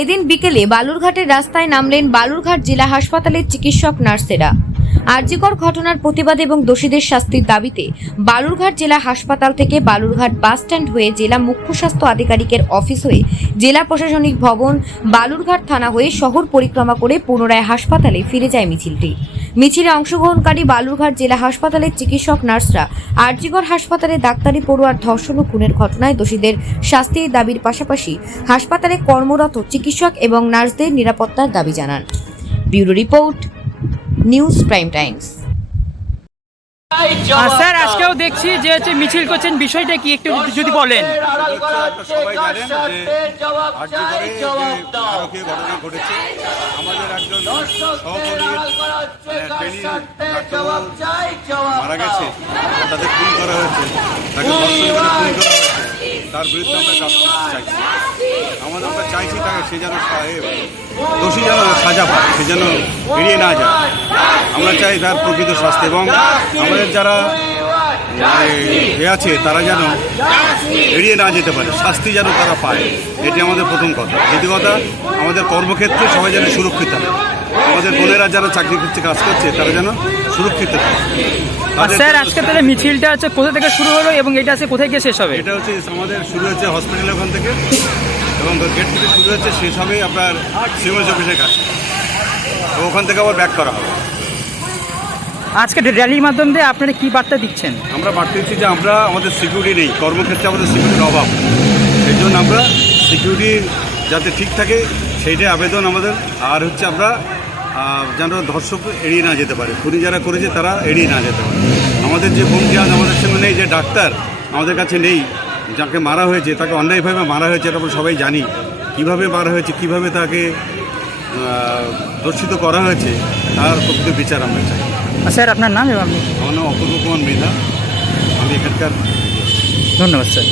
এদিন বিকেলে বালুরঘাটের রাস্তায় নামলেন বালুরঘাট জেলা হাসপাতালের চিকিৎসক নার্সেরা। আরজিকর ঘটনার প্রতিবাদে এবং দোষীদের শাস্তির দাবিতে বালুরঘাট জেলা হাসপাতাল থেকে বালুরঘাট বাস স্ট্যান্ড হয়ে জেলা মুখ্য স্বাস্থ্য আধিকারিকের অফিস হয়ে জেলা প্রশাসনিক ভবন, বালুরঘাট থানা হয়ে শহর পরিক্রমা করে পুনরায় হাসপাতালে ফিরে যায় মিছিলটি। মিছিলে অংশগ্রহণকারী বালুরঘাট জেলা হাসপাতালের চিকিৎসক নার্সরা আরজিকর হাসপাতালে ডাক্তারি পড়ুয়ার ধর্ষণ ও খুনের ঘটনায় দোষীদের শাস্তির দাবির পাশাপাশি হাসপাতালে কর্মরত চিকিৎসক এবং নার্সদের নিরাপত্তার দাবি জানান। Bureau report, news prime Times. Sir, আজকেও দেখছি যে মিছিল করছেন, বিষয়টা কি একটু যদি বলেন। সবাই জানেন যে আরজিকরে নারকীয় ঘটনা ঘটেছে। আমাদের একজন ট্রেনিং মারা গেছে, তাদের খুন করা হয়েছে, তাকে ধর্ষণ করে খুন করা হয়েছে। তার বিরুদ্ধে আমরা জাস্টিস চাইছি। আমরা চাইছি তাকে সে যেন দোষী যেন সাজা পায়, সে যেন এড়িয়ে না যায়। আমরা চাই তার প্রকৃত শাস্তি এবং আমাদের যারা আছে তারা যেন এড়িয়ে না যেতে পারে, শাস্তি যেন তারা পায়। এটি আমাদের প্রথম কথা। দ্বিতীয় কথা, আমাদের কর্মক্ষেত্রে সবাই যেন সুরক্ষিত হয়। আমাদের বোনেরা যারা চাকরি করছে, কাজ করছে, তারা যেন সুরক্ষিত হয়। স্যার, আজকে তাহলে মিছিলটা কোথা থেকে শুরু হলো এবং এটা আছে কোথায় গিয়ে শেষ হবে? এটা হচ্ছে আমাদের শুরু হচ্ছে হসপিটালের ওখান থেকে এবং গেট থেকে শুরু হচ্ছে, শেষ হবে আপনার সিভিল অফিসের কাছে। ওখান থেকে আবার ব্যাক করা হবে। আজকে র্যালির মাধ্যমে আপনারা কি বার্তা দিচ্ছেন? আমরা বার্তা দিচ্ছি যে আমরা আমাদের সিকিউরিটি নেই, কর্মক্ষেত্রে আমাদের সিকিউরিটির অভাব। এই জন্য আমরা সিকিউরিটি যাতে ঠিক থাকে সেইটাই আবেদন আমাদের। আর হচ্ছে আমরা যেন ধর্ষক এড়িয়ে না যেতে পারে, খুনি যারা করেছে তারা এড়িয়ে না যেতে পারে। আমাদের যে বোনটি আজ আমাদের সঙ্গে নেই, যে ডাক্তার আমাদের কাছে নেই, যাকে মারা হয়েছে, তাকে অন্যায়ভাবে মারা হয়েছে, এটা আমরা সবাই জানি কীভাবে মারা হয়েছে, কীভাবে তাকে ধর্ষিত করা হয়েছে, তার প্রকৃত বিচার আমরা চাই। স্যার, আপনার নাম এবং আপনি? আমার নাম অপূর্ব কুমার মৃধা, আমি এখানকার। ধন্যবাদ স্যার।